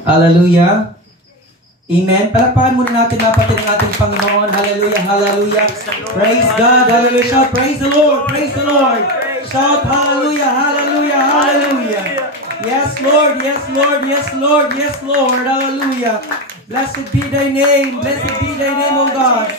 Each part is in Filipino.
Hallelujah. Amen. Palakpakan muna natin napatid ng ating Panginoon. Hallelujah, hallelujah. Praise God, hallelujah. Shout, praise the Lord, praise the Lord. Shout, hallelujah, hallelujah, hallelujah. Yes, Lord, yes, Lord, yes, Lord, yes, Lord. Hallelujah. Blessed be thy name, blessed be thy name, O God.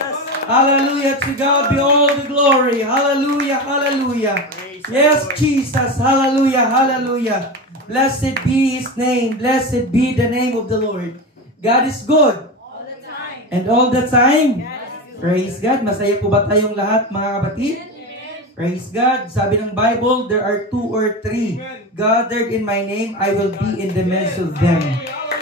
Hallelujah, to God be all the glory. Hallelujah, hallelujah. Yes, Jesus, hallelujah, hallelujah. Blessed be His name, blessed be the name of the Lord. God is good. All the time. And all the time. Yes. Praise God. Masaya po ba tayong lahat, mga kapatid? Amen. Praise God. Sabi ng Bible, there are 2 or 3 gathered in my name, I will be in the midst of them.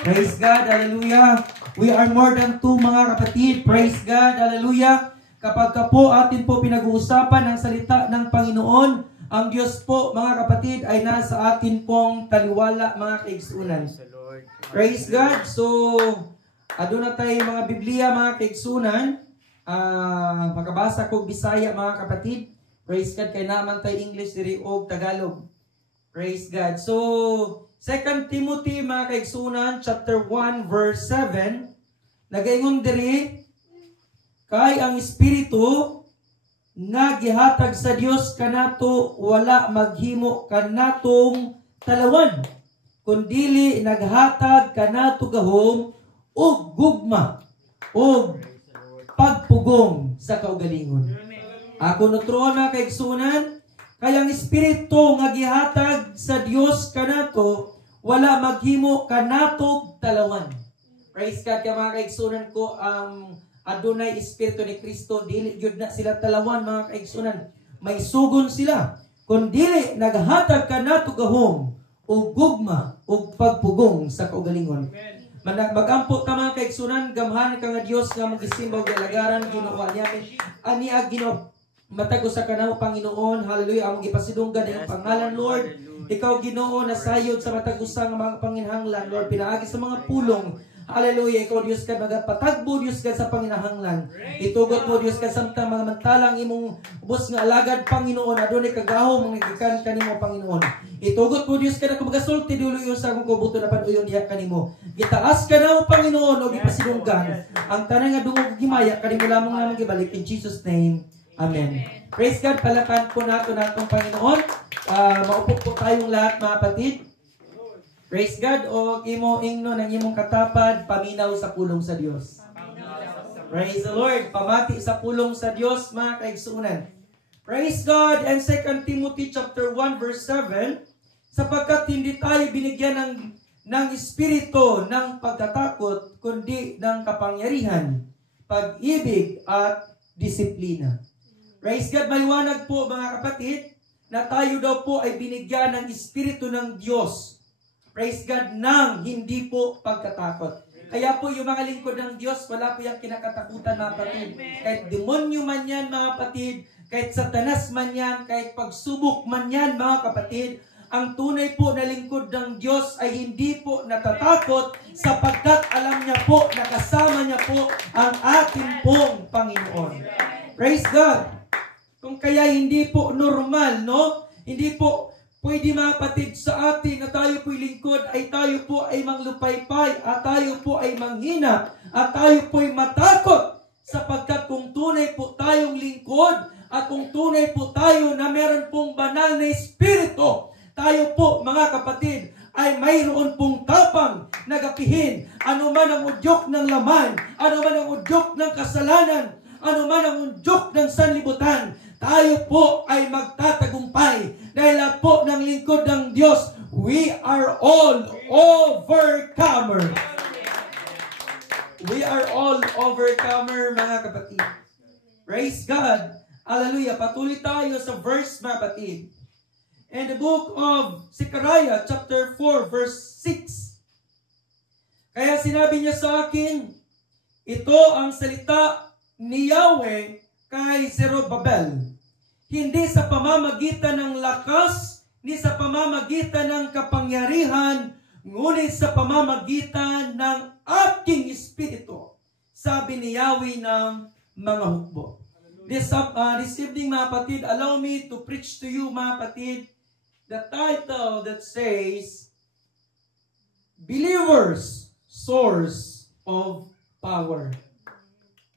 Praise God. Hallelujah. We are more than 2, mga kapatid. Praise God. Hallelujah. Kapag ka po atin po pinag-uusapan ang salita ng Panginoon, ang Diyos po, mga kapatid, ay nasa atin pong taliwala, mga kaigsunan. Praise God. So, doon na tayo mga Biblia, mga kaigsunan. Makabasa ko Bisaya, mga kapatid. Praise God. Kaya naman tayo English, diri o Tagalog. Praise God. So, 2 Timothy, mga kaigsunan, chapter 1, verse 7. Nagaingon diri, kay ang Espiritu nga gihatag sa Dios kanato wala maghimo kanatong talawan, kundili naghatag kanato gahom ug gugma ug pagpugong sa kaugalingon. Ako nutron na kaigsunan, kay ang Espiritu nga gihatag sa Dios kanato wala maghimo kanatog talawan. Praise God. Kaya mga kaigsunan ko, adunay Espiritu ni Kristo, dili gyud na sila talawan, mga kaigsunan. May sugon sila. Kung dili naghatag kanato gahom o gugma o pagpugong sa kaugalingon. Magampo ka, mga kaigsunan, gamhan ka nga Dios nga magisimbaw galagaran Ginoo niya. Ani Ginoo matago sa kanaw Panginoon. Hallelujah. Among ipasidunggan ang pangalan, Lord. Ikaw Ginoo nasayod sa matagusang mga panginahanglan, Lord. Pinaagi sa mga pulong. Hallelujah. Ikaw Diyos ka magpatagbo, Diyos ka sa panginahanglan. Itugot mo Diyos ka samtang mga mantalang imong bus nga alagad, Panginoon. Adunay kagahom nga gikan kanimo, Panginoon. Itugot mo Diyos ka na kumagasulti dulo yung sa akong kubuto na panuyon diha kanimo. Gitaas ka na, Panginoon, o gipasidunggan. Ang tanang nga dungog gimaya kanimo lamang namang gibalik in Jesus name. Amen. Praise God. Palakan po nato natong Panginoon. Maupo po tayong lahat, mga kapatid. Praise God. O imo ingno ng imong katapad, paminaw sa pulong sa Dios. Praise the Lord. Pamati sa pulong sa Dios, mga kaigsunan. Praise God. And 2 Timothy chapter 1 verse 7, sapagkat hindi tayo binigyan ng espiritu ng pagkatakot, kundi ng kapangyarihan, pag-ibig at disiplina. Praise God. Maliwanag po, mga kapatid, na tayo daw po ay binigyan ng espiritu ng Diyos. Praise God, nang hindi po pagkatakot. Kaya po yung mga lingkod ng Diyos, wala po yung kinakatakutan, mga kapatid. Kahit demonyo man yan, mga kapatid, kahit satanas man yan, kahit pagsubok man yan, mga kapatid, ang tunay po na lingkod ng Diyos ay hindi po natatakot sapagkat alam niya po, nakasama niya po ang ating pong Panginoon. Praise God. Kung kaya hindi po normal, no? Hindi po pwede, mga kapatid, sa atin na tayo po'y lingkod ay tayo po ay manglupaypay at tayo po ay manghina at tayo po'y matakot sapagkat kung tunay po tayong lingkod at kung tunay po tayo na meron pong banal na espiritu, tayo po, mga kapatid, ay mayroon pong tapang nagapihin anuman ang udyok ng laman, anuman ang udyok ng kasalanan, anuman ang udyok ng sanlibutan. Tayo po ay magtatagumpay dahil lahat po ng lingkod ng Diyos, we are all overcomer. We are all overcomer, mga kapatid. Praise God. Hallelujah. Patuloy tayo sa verse, mga kapatid. In the book of Zechariah, chapter 4, verse 6. Kaya sinabi niya sa akin, ito ang salita ni Yahweh kay Zerubbabel, hindi sa pamamagitan ng lakas, ni sa pamamagitan ng kapangyarihan, ngunit sa pamamagitan ng aking espiritu, sabi ni Yahweh ng mga hukbo. This evening, mga kapatid, allow me to preach to you, mga kapatid, the title that says, Believers source of power.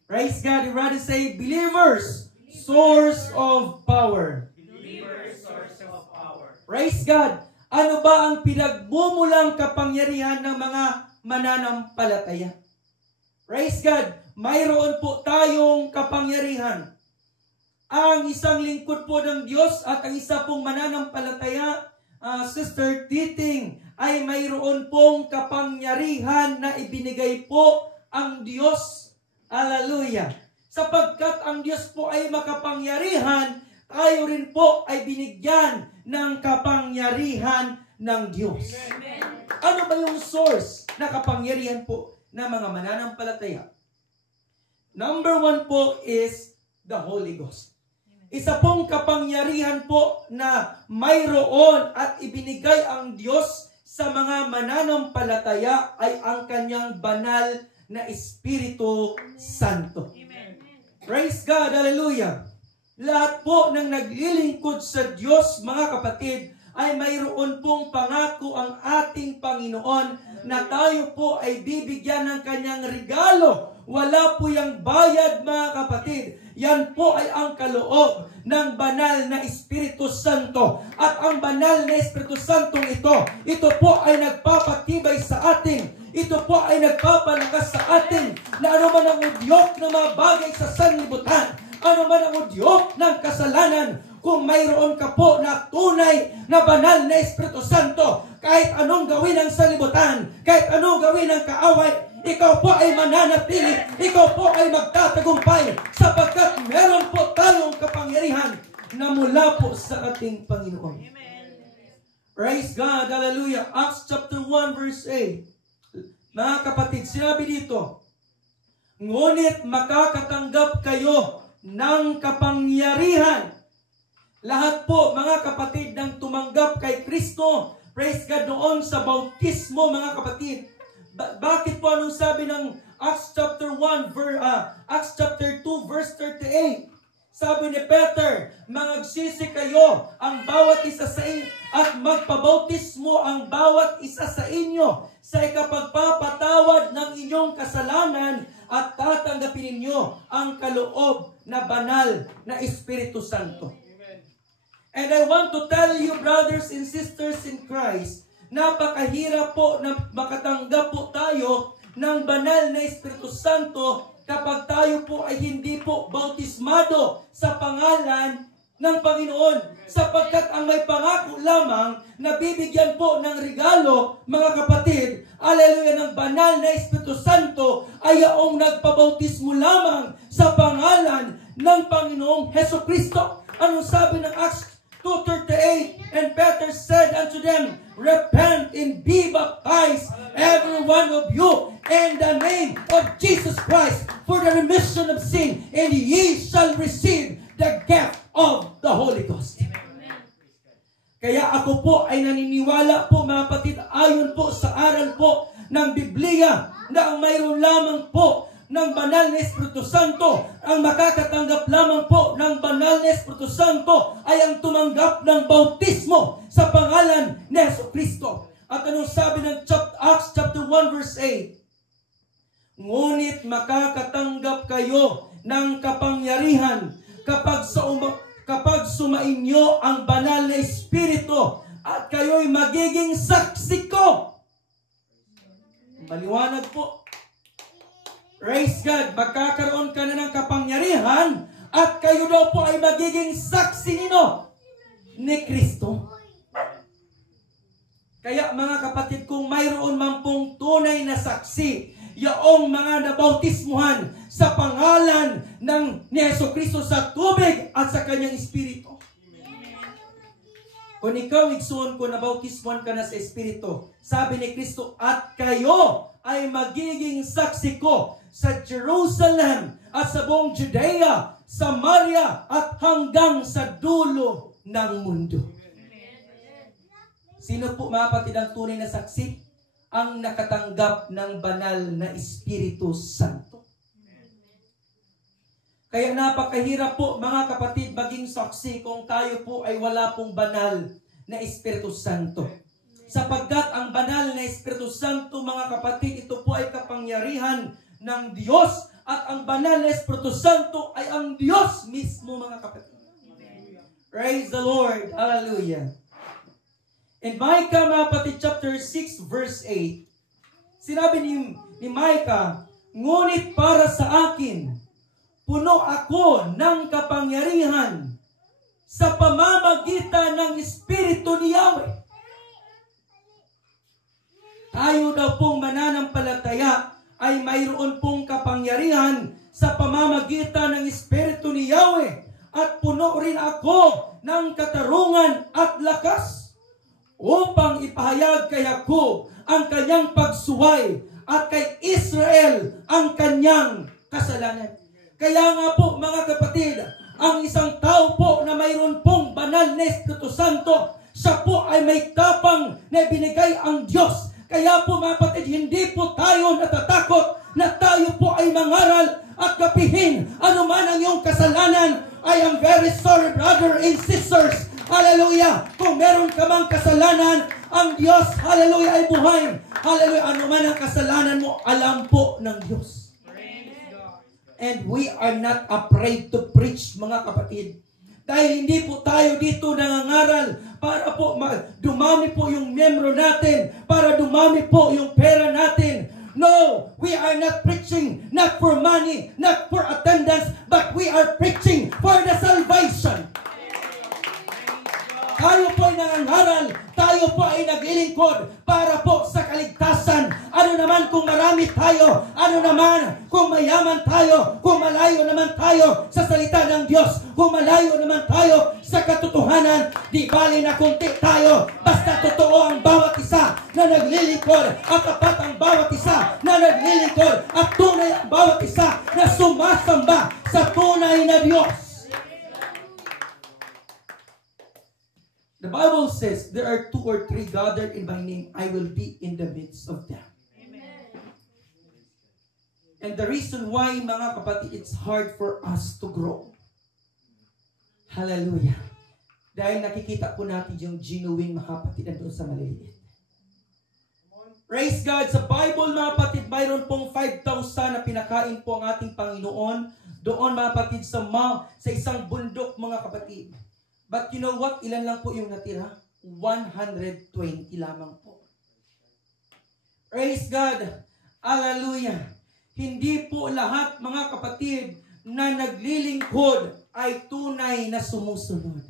Praise God. You rather say, believers, source of power. Believers, source of power. Praise God. Ano ba ang pinagmumulang kapangyarihan ng mga mananampalataya? Praise God. Mayroon po tayong kapangyarihan. Ang isang lingkod po ng Diyos at ang isa pong mananampalataya, Sister Titing, ay mayroon pong kapangyarihan na ibinigay po ang Diyos. Hallelujah. Sapagkat ang Diyos po ay makapangyarihan, tayo rin po ay binigyan ng kapangyarihan ng Diyos. Amen. Ano ba yung source na kapangyarihan po ng mga mananampalataya? Number 1 po is the Holy Ghost. Isa pong kapangyarihan po na mayroon at ibinigay ang Diyos sa mga mananampalataya ay ang kanyang banal na Espiritu Santo. Amen. Praise God, hallelujah. Lahat po ng naglilingkod sa Diyos, mga kapatid, ay mayroon pong pangako ang ating Panginoon na tayo po ay bibigyan ng kanyang regalo. Wala po yung bayad, mga kapatid. Yan po ay ang kaloob ng banal na Espiritu Santo. At ang banal na Espiritu Santong ito po ay nagpapatibay sa atin. Ito po ay nagpapalakas sa atin na ano man ang udyok ng mga bagay sa sanlibutan, ano man ang udyok ng kasalanan, kung mayroon ka po na tunay na banal na Espiritu Santo, kahit anong gawin ng sanlibutan, kahit anong gawin ng kaaway, ikaw po ay mananatili, ikaw po ay magtatagumpay, sapagkat meron po tayong kapangyarihan na mula po sa ating Panginoon. Amen. Praise God, hallelujah. Acts chapter 1 verse 8. Mga kapatid, sinabi dito, ngunit makakatanggap kayo ng kapangyarihan. Lahat po, mga kapatid, nang tumanggap kay Kristo, praise God, noon sa bautismo, mga kapatid. Bakit po anong sabi ng Acts chapter 2 verse 38? Sabi ni Peter, magsisi kayo ang bawat isa sa inyo at magpabautismo ang bawat isa sa inyo sa ikapagpapatawad ng inyong kasalanan at tatanggapin ninyo ang kaloob na banal na Espiritu Santo. And I want to tell you, brothers and sisters in Christ, napakahirap po na makatanggap po tayo ng banal na Espiritu Santo kapag tayo po ay hindi po bautismado sa pangalan ng Panginoon. Sapagkat ang may pangako lamang na bibigyan po ng regalo, mga kapatid, hallelujah, ng banal na Espiritu Santo ay yaong nagpabautismo lamang sa pangalan ng Panginoong Heso Kristo. Anong sabi ng Acts 2:38? And Peter said unto them, repent and be baptized, every one of you, in the name of Jesus Christ, for the remission of sin, and ye shall receive the gift of the Holy Ghost. Kaya ako po ay naniniwala po, mga kapatid, ayon po sa aral po ng Biblia, na ang mayroon lamang po ng banal na Espiritu Santo, ang makakatanggap lamang po ng banal na Espiritu Santo ay ang tumanggap ng bautismo sa pangalan ni Hesus Kristo. At anong sabi ng Acts chapter 1 verse 8? Ngunit makakatanggap kayo ng kapangyarihan kapag sumainyo ang banal na Espiritu at kayo'y magiging saksi ko. Maliwanag po. Praise God, magkakaroon ka na ng kapangyarihan at kayo daw po ay magiging saksi ni Kristo. Kaya mga kapatid, kung mayroon man pong tunay na saksi, yaong mga nabautismuhan sa pangalan ng ni Hesus Kristo sa tubig at sa kanyang Espiritu. Kung ikaw, igsuon ko, nabautismuhan ka na sa Espiritu, sabi ni Kristo, at kayo ay magiging saksi ko sa Jerusalem at sa buong Judea, Samaria at hanggang sa dulo ng mundo. Sino po, mga kapatid, ang tunay na saksi? Ang nakatanggap ng banal na Espiritu Santo. Kaya napakahirap po, mga kapatid, maging saksi kung tayo po ay wala pong banal na Espiritu Santo. Sapagkat ang banal na Espiritu Santo, mga kapatid, ito po po ay kapangyarihan ng Diyos at ang banal na Espiritu Santo ay ang Diyos mismo, mga kapatid. Praise the Lord. Hallelujah. In Micah, mga kapatid, chapter 6, verse 8, sinabi ni Micah, ngunit para sa akin, puno ako ng kapangyarihan sa pamamagitan ng Espiritu ni Yahweh. Tayo daw pong mananampalataya ay mayroon pong kapangyarihan sa pamamagitan ng Espiritu ni Yahweh at puno rin ako ng katarungan at lakas upang ipahayag kay Jacob ang kanyang pagsuway at kay Israel ang kanyang kasalanan. Kaya nga po, mga kapatid, ang isang tao po na mayroon pong banal na Espiritu Santo, siya po ay may tapang na binigay ang Diyos. Kaya po, mga kapatid, hindi po tayo natatakot na tayo po ay mangaral at kapihin anuman ang iyong kasalanan. I am very sorry, brother and sisters. Hallelujah. Kung meron ka mang kasalanan, ang Diyos, hallelujah, ay buhay. Hallelujah. Anuman ang kasalanan mo, alam po ng Diyos. And we are not afraid to preach, mga kapatid. Dahil hindi po tayo dito nangangaral para po dumami po yung membro natin, para dumami po yung pera natin. No, we are not preaching not for money, not for attendance, but we are preaching for the salvation. Tayo po ay nangangaral, tayo po ay naglilingkod para po sa kaligtasan. Ano naman kung marami tayo, ano naman kung mayaman tayo, kung malayo naman tayo sa salita ng Diyos, kung malayo naman tayo sa katotohanan, di bali na kunti tayo, basta totoo ang bawat isa na naglilingkod at tapat ang bawat isa na naglilingkod at tunay ang bawat isa na sumasamba sa tunay na Diyos. The Bible says, there are 2 or 3 gathered in my name, I will be in the midst of them. Amen. And the reason why, mga kapatid, it's hard for us to grow. Hallelujah. Dahil nakikita po natin yung genuine, mga kapatid, doon sa maliliit. Praise God. Sa Bible, mga kapatid, mayroon pong 5,000 na pinakain po ang ating Panginoon. Doon, mga kapatid, sa isang bundok, mga kapatid. But you know what? Ilan lang po yung natira? 120 lamang po. Praise God. Hallelujah. Hindi po lahat, mga kapatid, na naglilingkod ay tunay na sumusunod.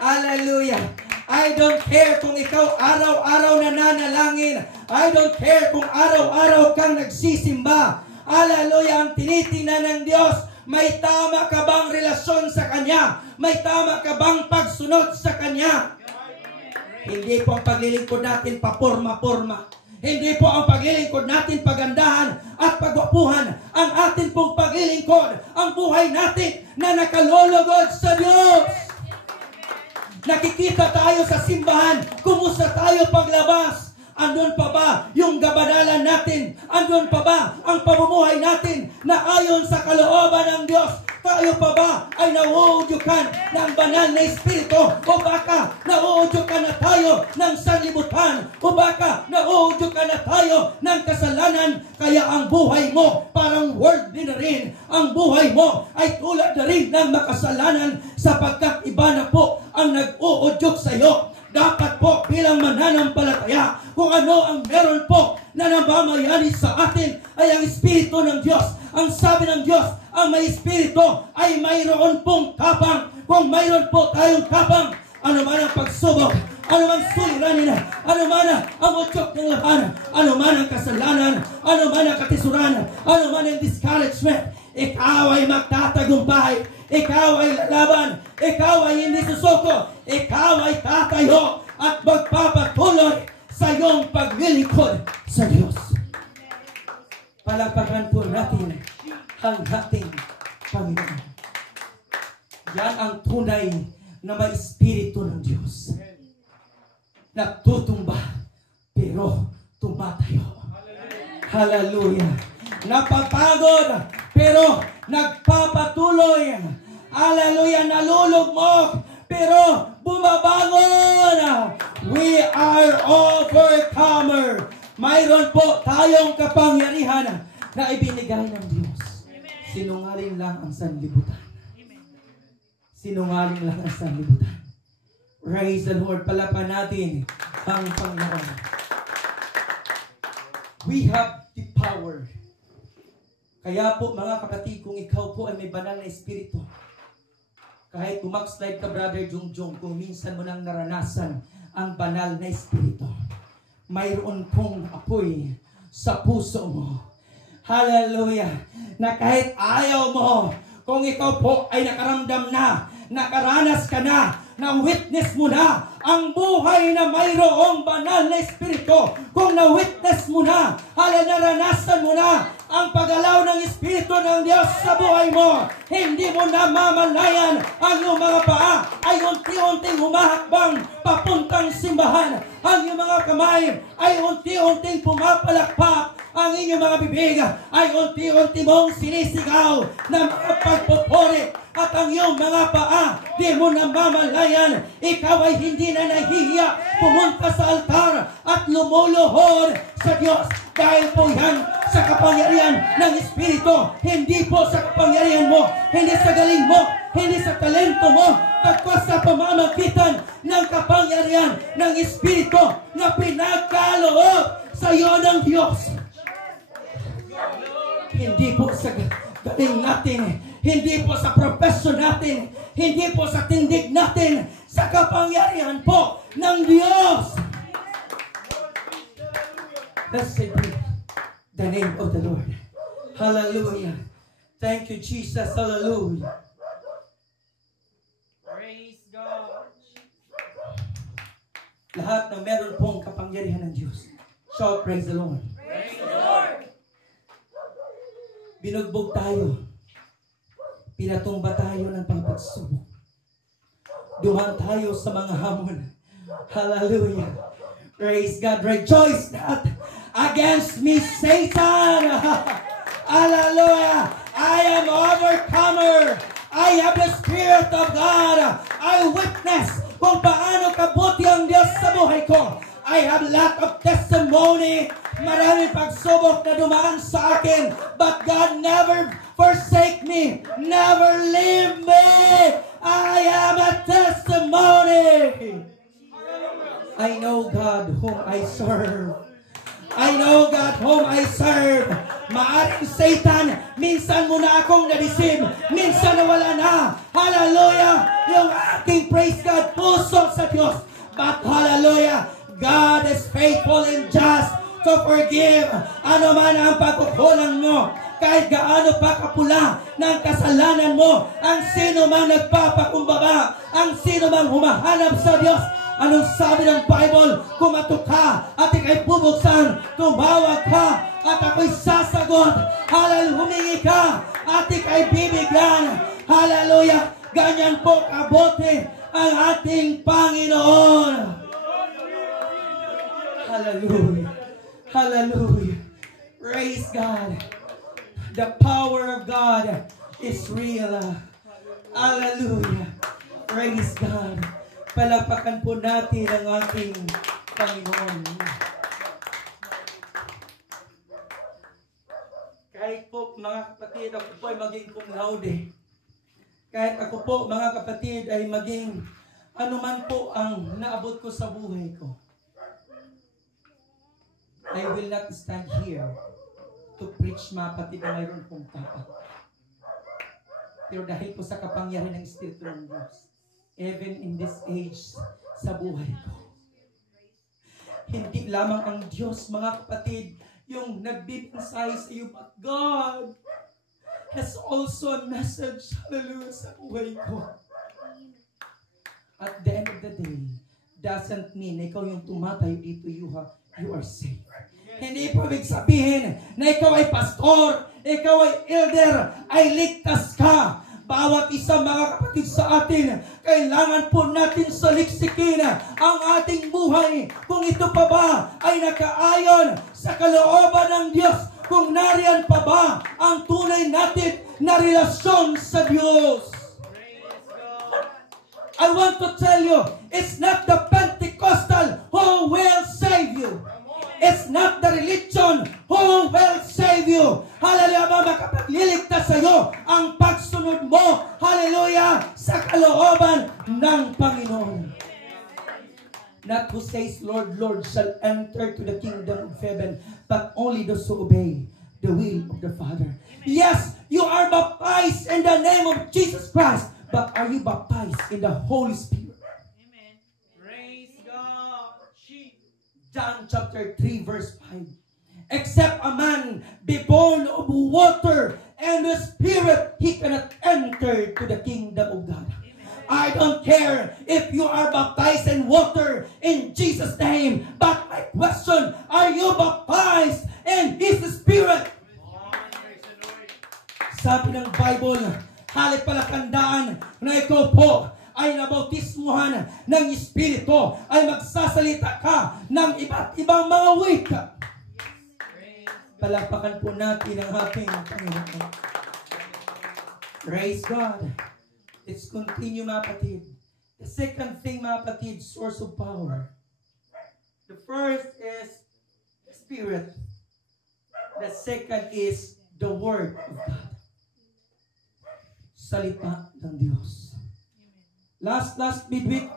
Hallelujah. I don't care kung ikaw araw-araw nananalangin. I don't care kung araw-araw kang nagsisimba. Hallelujah. Ang tinitingnan ng Diyos, may tama ka bang relasyon sa Kanya? May tama ka bang pagsunod sa Kanya? Hindi po ang paglilingkod natin paporma-porma. Hindi po ang paglilingkod natin pagandahan at pagwapuhan. Ang atin pong paglilingkod, ang buhay natin na nakalulugod sa Diyos. Nakikita tayo sa simbahan, kumusta tayo paglabas? Andun pa ba yung gabadalan natin? Andun pa ba ang pamumuhay natin na ayon sa kalooban ng Diyos? Tayo pa ba ay nauudyukan ng banal na Espiritu? O baka nauudyukan na tayo ng sanlibutan? O baka nauudyukan na tayo ng kasalanan? Kaya ang buhay mo parang worldly na rin. Ang buhay mo ay tulad na rin ng makasalanan sapagkat iba na po ang nag-uudyok sa iyo. Dapat po bilang mananampalataya, kung ano ang meron po na namamayani sa atin ay ang Espiritu ng Diyos. Ang sabi ng Diyos, ang may Espiritu ay mayroon pong tapang. Kung mayroon po tayong tapang, ano man ang pagsubok, ano man suliranin, ano man ang utyok ng laban, ano man ang kasalanan, ano man ang katisuran, ano man ang discouragement, ikaw ay magtatagumpay. Ikaw ay lalaban. Ikaw ay hindi susuko. Ikaw ay tatayo at magpapatuloy sa iyong paglilingkod sa Diyos. Palakpakan po natin ang ating Panginoon. Yan ang tunay na may Espiritu ng Diyos. Natutumba pero tumatayo. Hallelujah. Napapagod pero nagpapatuloy. Hallelujah. Nalulugmok pero bumabangon. We are overcomer mayroon po tayong kapangyarihan na ibinigay ng Diyos. Sinungaling lang ang sanlibutan. Sinungaling lang ang sanlibutan. Praise the Lord. Palapan natin ang Panginoon. We have the power. Kaya po mga kapatid, kung ikaw po ay may banal na espiritu, kahit kumakslide ka, Brother Jungjong, kung minsan mo nang naranasan ang banal na espiritu, mayroon pong apoy sa puso mo. Hallelujah! Na kahit ayaw mo, kung ikaw po ay nakaramdam na, nakaranas ka na witness mo na ang buhay na mayroong banal na espiritu, kung na-witness mo na, naranasan mo na ang paggalaw ng espiritu ng Diyos sa buhay mo, hindi mo na mamalayan ang iyong mga paa ay unti-unting humahakbang papuntang simbahan, ang iyong mga kamay ay unti-unting pumapalakpak, ang inyong mga bibig ay unti-unti mong sinisigaw na mga pagpupuri, at ang iyong mga paa di mo na mamalayan, ikaw ay hindi na nahihiya pumunta sa altar at lumuluhod sa Diyos, dahil po yan sa kapangyarihan ng Espiritu, hindi po sa kapangyarihan mo, hindi sa galing mo, hindi sa talento mo, pagkas sa pamamagitan ng kapangyarihan ng Espiritu na pinagkaloob sa iyo ng Diyos. Hindi po sa galing natin, hindi po sa profesyon natin, hindi po sa tindig natin, sa kapangyarihan po ng Diyos. Blessed be the name of the Lord. Hallelujah. Thank you, Jesus. Hallelujah. Praise God. Lahat ng meron pong kapangyarihan ng Diyos. Shout, praise the Lord. Praise the Lord. Binugbog tayo. Pinatumba tayo ng pagsubok. Duman tayo sa mga hamon. Hallelujah. Praise God. Rejoice not against me, Satan. Hallelujah. I am overcomer. I have the Spirit of God. I witness kung paano kabuti ang Diyos sa buhay ko. I have lot of testimony. Maraming pagsubok na dumaan sa akin. But God never forsake me. Never leave me. I am a testimony. I know God whom I serve. I know God whom I serve. Maaring Satan, minsan mo na akong nadisip. Minsan nawala na. Hallelujah. Yung aking praise God, puso sa Diyos. But hallelujah, God is faithful and just to forgive ano man ang pagkukulang mo, kahit gaano pa kapula ng kasalanan mo, ang sino mang nagpapakumbaba, ang sino mang humahanap sa Diyos. Anong sabi ng Bible? Kumatok ka at ikay bubuksan, tumawag ka at ako'y sasagot. Hallelujah, humingi ka at ikay bibigyan. Hallelujah, ganyan po kabote ang ating Panginoon. Hallelujah. Hallelujah. Praise God. The power of God is real. Hallelujah. Praise God. Palakpakan po natin ang ating Panginoon. Kahit po mga kapatid, ako po ay maging cum laude. Kahit ako po mga kapatid ay maging anuman po ang naabot ko sa buhay ko, I will not stand here to preach mapatid na mayroon pong tapat. Pero dahil po sa kapangyarihan ng Espiritu ng Diyos, even in this age sa buhay ko, hindi lamang ang Diyos, mga kapatid, yung nagbibinsay sa iyo, but God has also a message, hallelujah, sa buhay ko. At the end of the day, doesn't mean na ikaw yung tumatayo dito, you are safe. Hindi po ibig sabihin na ikaw ay pastor, ikaw ay elder, ay ligtas ka. Bawat isa, mga kapatid, sa atin, kailangan po natin saliksikin ang ating buhay. Kung ito pa ba ay nakaayon sa kalooban ng Diyos, kung nariyan pa ba ang tunay natin na relasyon sa Diyos. I want to tell you, it's not the Pentecostal who will save you. It's not the religion who will save you. Hallelujah, makapagliligtas sa iyo ang pagsunod mo. Hallelujah, sa kalooban ng Panginoon. Not who says, Lord, Lord, shall enter to the kingdom of heaven, but only those who obey the will of the Father. Yes, you are baptized in the name of Jesus Christ, but are you baptized in the Holy Spirit? Amen. Praise God. John chapter 3 verse 5. Except a man be born of water and the Spirit, he cannot enter to the kingdom of God. I don't care if you are baptized in water in Jesus' name, but my question, are you baptized in His Spirit? Sabi ng Bible, halit palakandaan na ikaw po ay nabautismuhan ng Espiritu, ay magsasalita ka ng iba't ibang mga wika. Palakpakan po natin ang ating Panginoon. Praise God. Let's continue, mga kapatid. The second thing, mga kapatid, source of power. The first is Spirit. The second is the Word of God. Salita ng Diyos. Last midweek,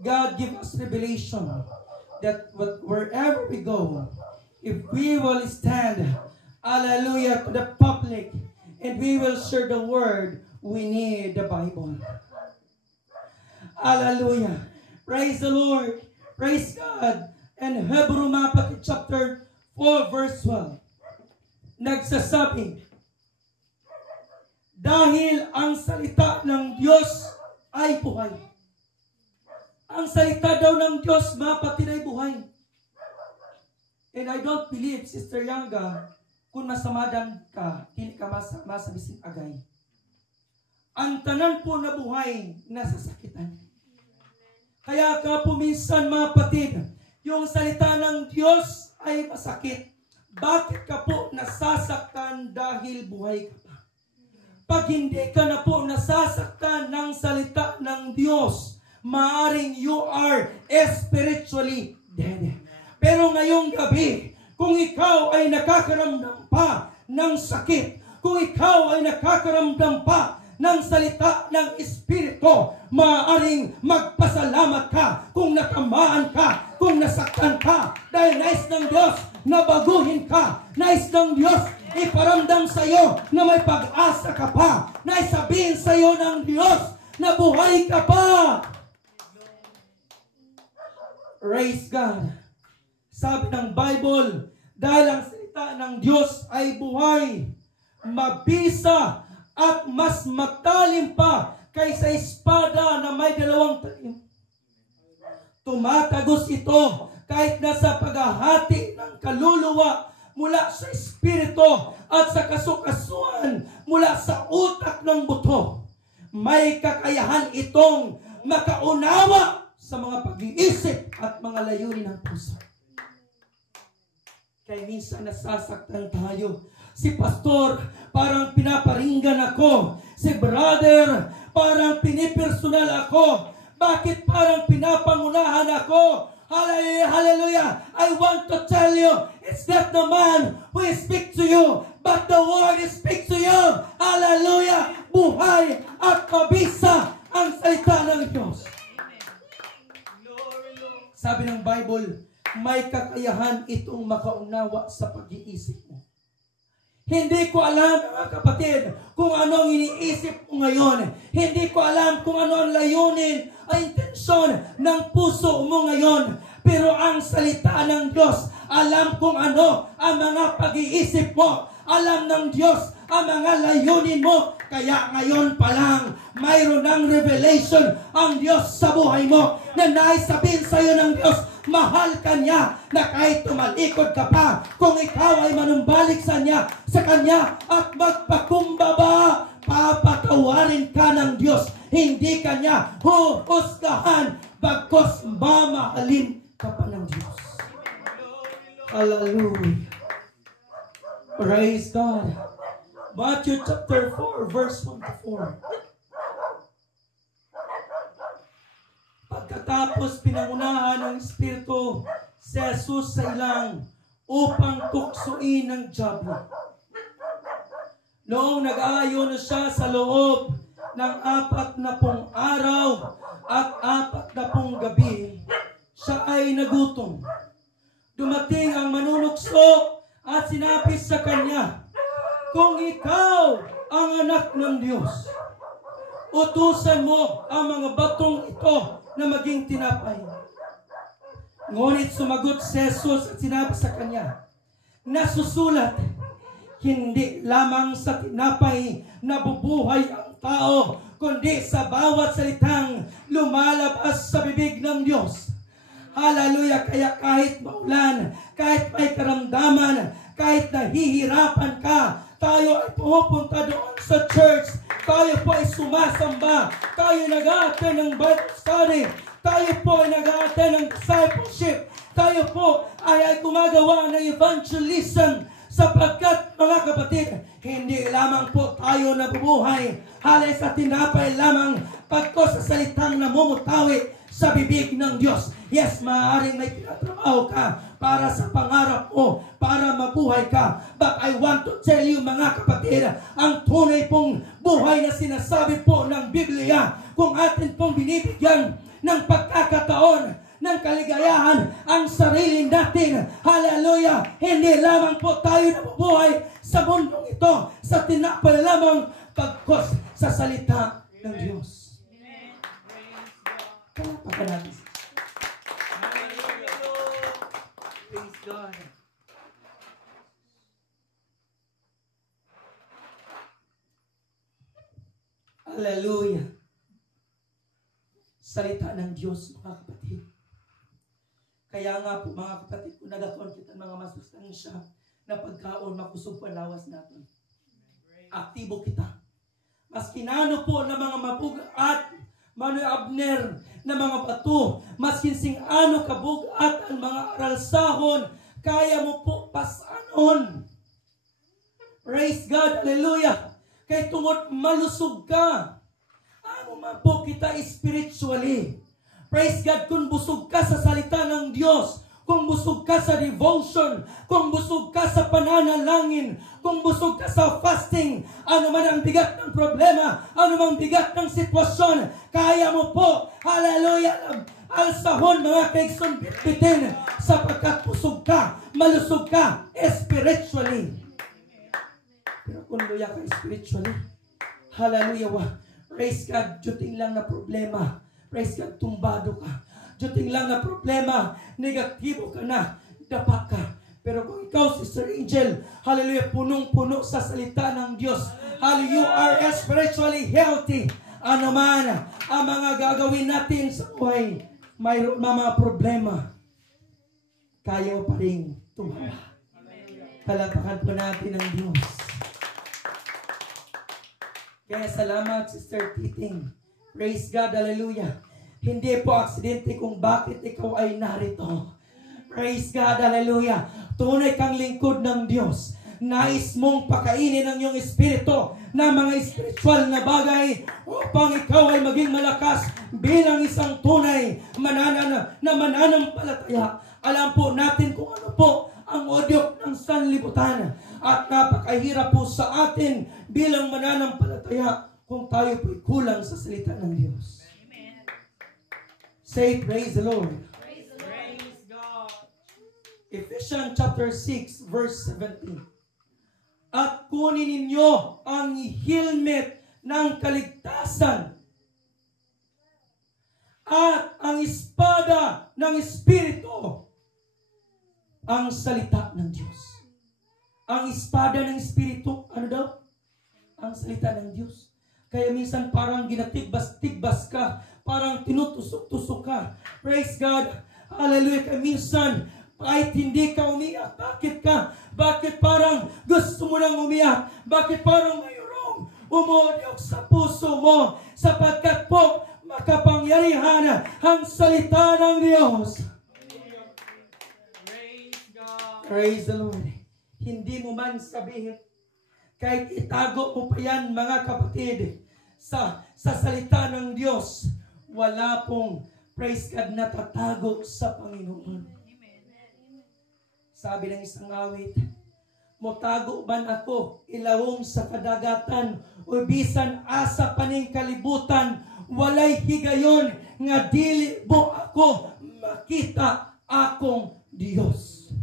God give us revelation that wherever we go, if we will stand, hallelujah, to the public, and we will share the Word, we need the Bible. Hallelujah. Praise the Lord. Praise God. And Hebrew chapter 4 verse 12. Nagsasabi, dahil ang salita ng Diyos ay buhay. Ang salita daw ng Diyos, mga kapatid, ay buhay. And I don't believe, Sister Yanga, kung masamadan ka, hindi ka masama sa bising agay. Ang tanan po na buhay, nasasakitan. Kaya ka po minsan, mga kapatid, yung salita ng Diyos ay masakit. Bakit ka po nasasaktan dahil buhay ka pa? Pag hindi ka na po nasasaktan ng salita ng Diyos, maaring you are spiritually dead. Pero ngayong gabi, kung ikaw ay nakakaramdam pa ng sakit, kung ikaw ay nakakaramdam pa ng salita ng Espiritu, maaaring magpasalamat ka kung natamaan ka, kung nasaktan ka, dahil nais ng Diyos na baguhin ka, nais ng Diyos iparamdam sa iyo na may pag-asa ka pa, nais sabihin sa iyo ng Diyos na buhay ka pa. Praise God. Sabi ng Bible, dahil ang salita ng Diyos ay buhay, mabisa, at mas matalim pa kaysa espada na may dalawang talim. Tumatagos ito kahit nasa paghahati ng kaluluwa mula sa espiritu at sa kasukasuan mula sa utak ng buto. May kakayahan itong makaunawa sa mga pag-iisip at mga layunin ng puso. Kaya minsan nasasaktan tayo. Si pastor, parang pinaparinggan ako. Si brother, parang pinipersonal ako. Bakit parang pinapangunahan ako? Hallelujah, hallelujah. I want to tell you, it's not the man who speaks to you, but the word speaks to you. Hallelujah. Buhay at mabisa ang salita ng Diyos. Sabi ng Bible, may kakayahan itong makaunawa sa pag-iisip mo. Hindi ko alam, mga kapatid, kung ano ang iniisip mo ngayon. Hindi ko alam kung ano ang layunin, ang intensyon ng puso mo ngayon. Pero ang salita ng Diyos, alam kung ano ang mga pag-iisip mo. Alam ng Diyos ang mga layunin mo. Kaya ngayon pa lang, mayroon ng revelation ang Diyos sa buhay mo na nais sabihin sa iyo ng Diyos, mahal ka niya na kahit tumalikod ka pa, kung ikaw ay manumbalik sa Kanya at magpakumbaba, papatawarin ka ng Diyos. Hindi ka niya huhusgahan, bagkos mamahalin ka pa ng Diyos. Hallelujah. Praise God. Matthew chapter 4, verse 1 to 4. Pagkatapos pinangunahan ng Espiritu si Jesus sa ilang upang tuksuin ng dyablo. Noong nag-aayon na siya sa loob ng 40 araw at 40 gabi, siya ay nagutom. Dumating ang manunukso at sinabi sa kanya, kung ikaw ang anak ng Diyos, utusan mo ang mga batong ito na maging tinapay. Ngunit sumagot si Jesus at sinabi sa kanya, nasusulat, hindi lamang sa tinapay nabubuhay ang tao, kundi sa bawat salitang lumalabas sa bibig ng Diyos. Hallelujah! Kaya kahit maulan, kahit may karamdaman, kahit nahihirapan ka, tayo ay pumupunta doon sa church, tayo po ay sumasamba, tayo nag-a-attend ng Bible study, tayo po ay nag-a-attend ng discipleship, tayo po ay gumagawa ng evangelism, sapagkat mga kapatid, hindi lamang po tayo nabubuhay halay sa tinapay lamang pagko sa salitang namumutawi sa bibig ng Diyos. Yes, maaaring may tinatrabaho ka para sa pangarap mo, para mabuhay ka. But I want to tell you mga kapatid, ang tunay pong buhay na sinasabi po ng Biblia, kung atin pong binibigyan ng pagkakataon, ng kaligayahan ang sarili natin. Hallelujah! Hindi lamang po tayo nabubuhay sa mundong ito, sa tinapay lamang pagkos sa salita ng Diyos. Kalapakan natin. Praise God. Hallelujah! Salita ng Diyos, mga kapatid. Kaya nga po mga kapatid, kung nagakaroon kita mga masustansya na pagkaon, makusog pa lawas natin. Aktibo kita. Mas kinano po na mga mabugat, Abner na mga bato, mas kinsing ano kabugat ang mga aralsahon, kaya mo po pasanon. Praise God, hallelujah. Kaya tungod malusog ka, ano man po kita spiritually. Praise God, kung busog ka sa salita ng Diyos, kung busog ka sa devotion, kung busog ka sa pananalangin, kung busog ka sa fasting, ano man ang bigat ng problema, ano man bigat ng sitwasyon, kaya mo po, hallelujah, alsahon mga kaigsoon bitbitin, sapagkat busog ka, malusog ka, spiritually. Pero kung luya ka spiritually, hallelujah, praise God, juting lang na problema. Praise God, tumbado ka. Juting lang na problema, negatibo ka na, dapa ka. Pero kung ikaw, Sister Angel, hallelujah, punong-puno sa salita ng Diyos, hallelujah, you are spiritually healthy. Ano man ang mga gagawin natin sa buhay, mayroon mga problema, kaya pa rin tumawa. Palapakan po natin ang Diyos. Kaya salamat, Sister Titing. Praise God, hallelujah. Hindi po aksidente kung bakit ikaw ay narito. Praise God, hallelujah. Tunay kang lingkod ng Diyos. Nais mong pakainin ang iyong espiritu na mga spiritual na bagay upang ikaw ay maging malakas bilang isang tunay na mananampalataya. Alam po natin kung ano po ang udyok ng sanlibutan at napakahirap po sa atin bilang mananampalataya kung tayo po'y kulang sa salita ng Diyos. Amen. Say, praise the Lord. Praise the Lord. Praise God. Ephesians chapter 6, verse 17. At kunin ninyo ang helmet ng kaligtasan at ang espada ng Espiritu, ang salita ng Diyos. Ang espada ng Espiritu, ano daw? Ang salita ng Diyos. Kaya minsan parang ginatigbas-tigbas ka, parang tinutusok-tusok ka. Praise God. Hallelujah. Kaya minsan, kahit hindi ka umiyak, bakit ka? Bakit parang gusto mo nang umiyak? Bakit parang mayroong umudyok sa puso mo? Sapagkat po, makapangyarihan ang salita ng Diyos. Praise God. Praise the Lord. Hindi mo man sabihin, kahit itago mo pa yan, mga kapatid, sa salita ng Diyos, wala pong, praise God, natatago sa Panginoon. Sabi ng isang awit, motago man ako ilawom sa kadagatan o bisan asa paning kalibutan, walay higayon nga dili mo ako makita akong Dios.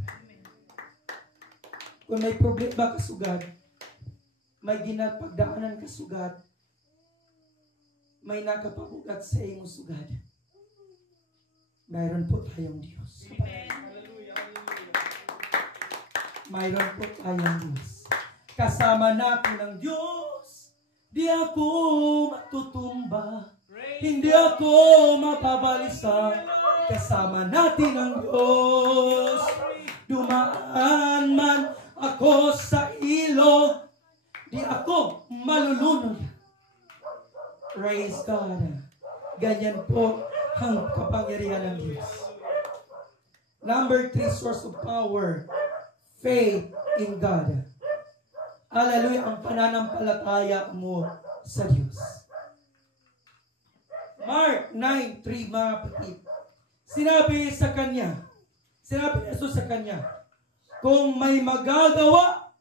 Kung may problema kasugad, may ginapagdaanan kasugad, may nakapabugat sa iyong sugad, mayroon po tayong Diyos. Mayroon po tayong Diyos. Kasama natin ang Diyos, di ako matutumba, hindi ako mapabalisa. Kasama natin ang Diyos. Dumaan man ako sa ilog, di ako malulunod. Praise God. Ganyan po ang kapangyarihan ng Diyos. Number 3, source of power. Faith in God. Hallelujah, ang pananampalataya mo sa Diyos. Mark 9:3, mga kapatid. Sinabi ni Jesus sa kanya, kung may magagawa,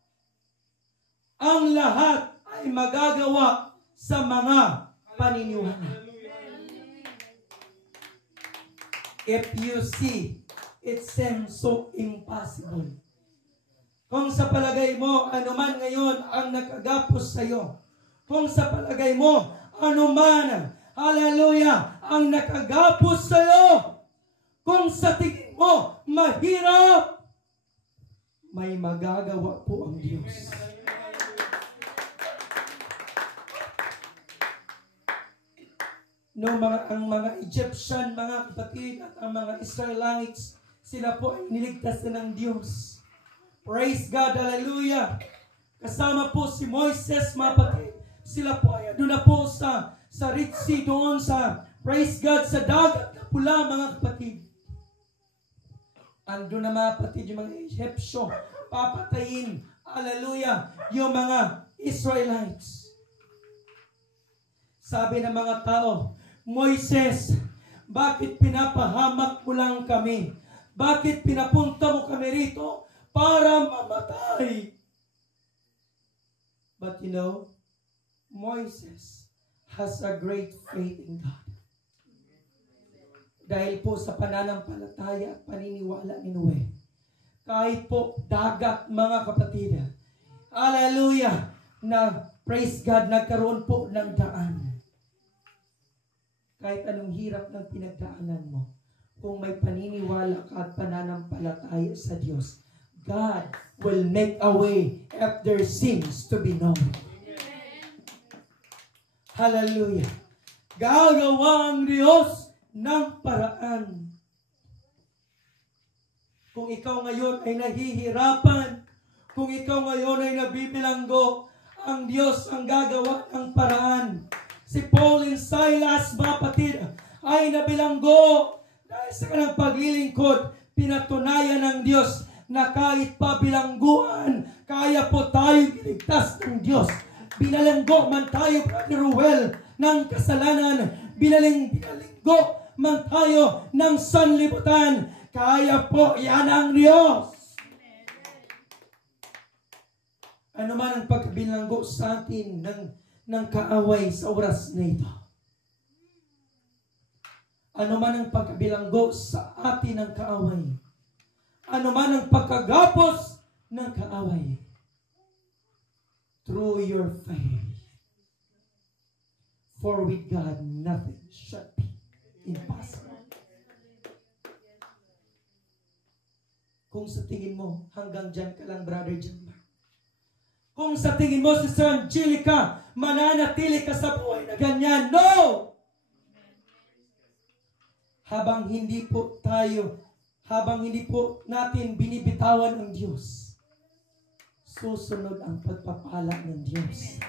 ang lahat ay magagawa sa mga paniniwala. If you see, it seems so impossible. Kung sa palagay mo, anuman ngayon ang nakagapos sa iyo, kung sa palagay mo, anuman, hallelujah, ang nakagapos sa iyo, kung sa tingin mo, mahirap, may magagawa po ang Diyos. No, ang mga Egyptian, mga kapatid, at ang mga Israelites, sila po ay niligtas na ng Diyos. Praise God, hallelujah. Kasama po si Moises, mga kapatid. Sila po ay doon na po sa Red Sea, doon sa, praise God, sa dagat na pula, mga kapatid. Andun na, mga kapatid, yung mga Egyptyo, papatayin, hallelujah, yung mga Israelites. Sabi ng mga tao, Moises, bakit pinapahamak mo lang kami? Bakit pinapunta mo kami rito para mamatay? But you know, Moises has a great faith in God. Dahil po sa pananampalataya at paniniwala ni Noe, kahit po dagat, mga kapatid, hallelujah, na praise God, nagkaroon po ng daan. Kahit anong hirap ng pinagdaanan mo, kung may paniniwala ka at pananampalataya sa Diyos, God will make a way if there seems to be no way. Hallelujah. Gagawa ang Diyos ng paraan. Kung ikaw ngayon ay nahihirapan, kung ikaw ngayon ay nabibilanggo, ang Diyos ang gagawa ng paraan. Si Paul and Silas, mga kapatid, ay nabilanggo dahil sa kanilang paglilingkod. Pinatunayan ng Diyos na kahit pa bilangguan, kaya po tayo iligtas ng Diyos. Binalanggo man tayo, Brother Ruel, ng kasalanan. Binalinggo man tayo ng sanlibutan. Kaya po yan ang Diyos. Ano man ang pagbilanggo sa atin ng kaaway sa oras na ito. Ano man ang pagkabilanggo sa atin ng kaaway. Ano man ang pagkagapos ng kaaway. Through your faith. For with God, nothing shall be impossible. Kung sa tingin mo, hanggang dyan ka lang, Brother John Mark. Kung sa tingin mo, Sister Angelica, mananatili ka sa buhay na ganyan. No! Habang hindi po natin binibitawan ang Diyos, susunod ang pagpapala ng Diyos.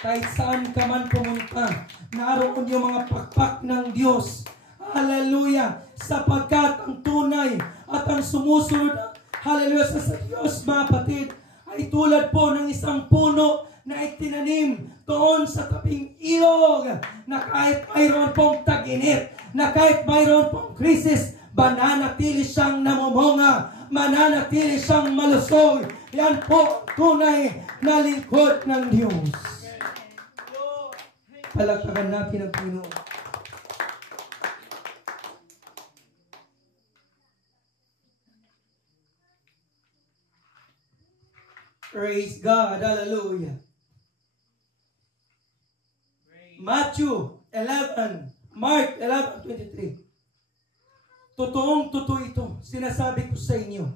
Kahit saan ka man pumunta, naroon yung mga pakpak ng Diyos. Hallelujah! Sapagkat ang tunay at ang sumusunod, hallelujah, sa Diyos, mga kapatid, ay tulad po ng isang puno na itinanim doon sa tabing ilog, na kahit mayroon pong tag-init, na kahit mayroon pong krisis, mananatili siyang namumunga. mananatili siyang malusog. Yan po tunay na lingkod ng Diyos. Palakpakan natin ang Panginoon. Praise God. Hallelujah. Matthew 11, Mark 11:23. Totoo ito. Sinasabi ko sa inyo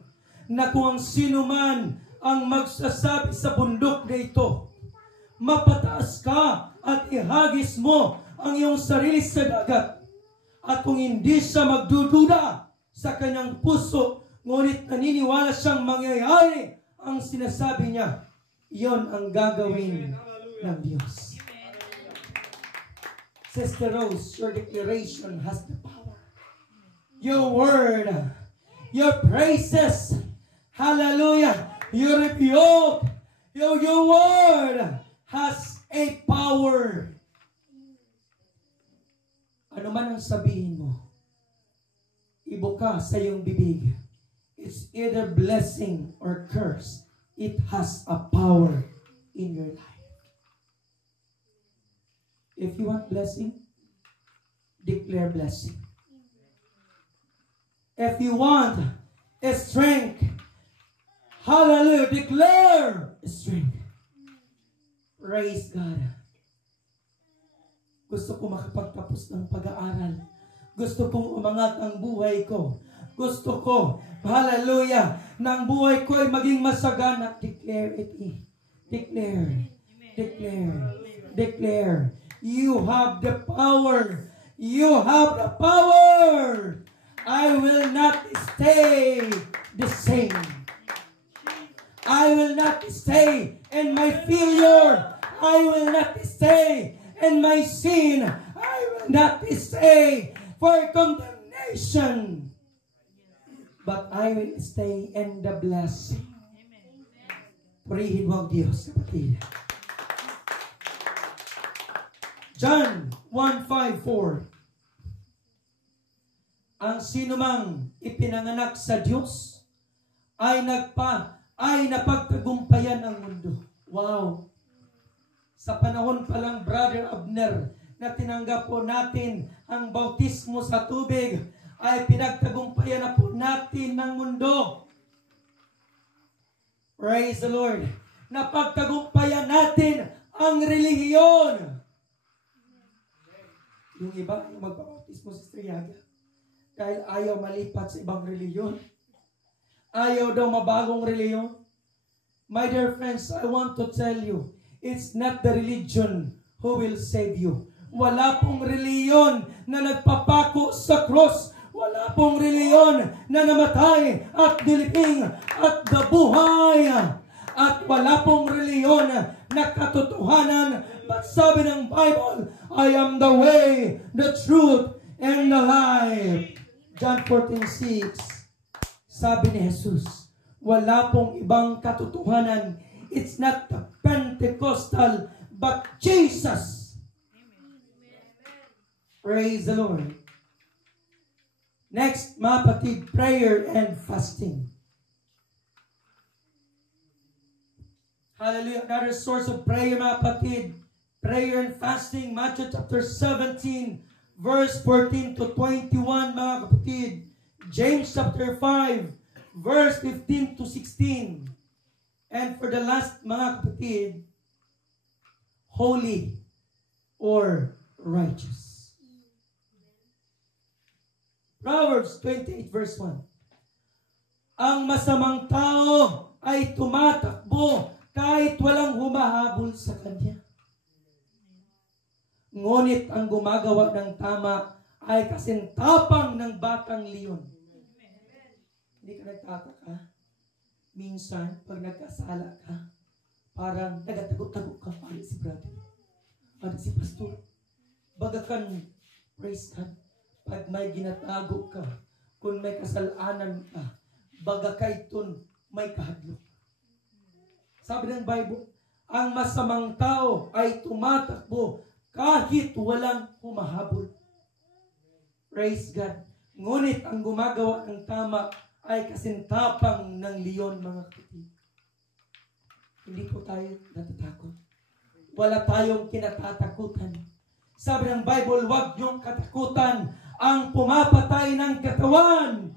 na kung ang sino man ang magsasabi sa bundok na ito, mapataas ka at ihagis mo ang iyong sarili sa dagat. At kung hindi siya magdududa sa kanyang puso, ngunit naniniwala siyang mangyayari ang sinasabi niya, iyon ang gagawin ng Diyos. Sister Rose, your declaration has the power. Your word, your praises, hallelujah, your rebuke, your word has a power. Ano man ang sabihin mo, ibuka sa iyong bibig. It's either blessing or curse. It has a power in your life. If you want blessing, declare blessing. If you want a strength, hallelujah, declare strength. Praise God. Gusto ko makapagtapos ng pag-aaral. Gusto kong umangat ang buhay ko. Gusto ko, hallelujah, ng buhay ko ay maging masagana. Declare it. Declare. Declare. Declare. You have the power. You have the power. I will not stay the same. I will not stay in my failure. I will not stay in my sin. I will not stay for condemnation. But I will stay in the blessing. Purihin mo ang Diyos, kapatid. John 1:5-4. Ang sinumang ipinanganak sa Diyos ay napagtagumpayan ng mundo. Wow! Sa panahon pa lang, Brother Abner, na tinanggap po natin ang bautismo sa tubig, ay pinagtagumpayan na po natin ng mundo. Praise the Lord. Napagtagumpayan natin ang relihiyon. Yung iba, yung magbabautismo sa Striaga, dahil ayaw malipat sa ibang relihiyon. Ayaw daw mabagong relihiyon. My dear friends, I want to tell you, it's not the religion who will save you. Wala pong relihiyon na nagpapako sa cross. Wala pong reliyon na namatay at nilibing at nabuhay. At wala pong reliyon na katotohanan. But sabi ng Bible, I am the way, the truth, and the life. John 14:6. Sabi ni Jesus, wala pong ibang katotohanan. It's not the Pentecostal, but Jesus. Praise the Lord. Next, mga kapatid, prayer and fasting. Hallelujah. Another source of prayer, mga kapatid, prayer and fasting. Matthew chapter 17, verse 14-21, mga kapatid. James chapter 5, verse 15-16. And for the last, mga kapatid, holy or righteous. Proverbs 28 verse 1. Ang masamang tao ay tumatakbo kahit walang humahabol sa kanya. Ngunit ang gumagawa ng tama ay kasintapang ng batang leon. Hindi ka nagtataka? Minsan, pag nagkasala ka, parang nagatago-tago ka, parang si brother, parang si pastor. Bagakan, praise God. Pag may ginatago ka, kung may kasalanan ka, baga kayton may kahadlok. Sabi ng Bible, ang masamang tao ay tumatakbo kahit walang humahabol. Praise God. Ngunit ang gumagawa ng tama ay kasintapang ng leon, mga kapatid. Hindi po tayo natatakot. Wala tayong kinatatakutan. Sabi ng Bible, huwag niyong katakutan ang pumapatay ng katawan.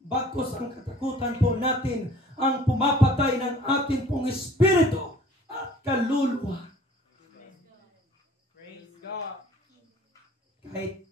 Bagkus ang katakutan po natin ang pumapatay ng ating pong espiritu at kaluluwa. Praise God. Kahit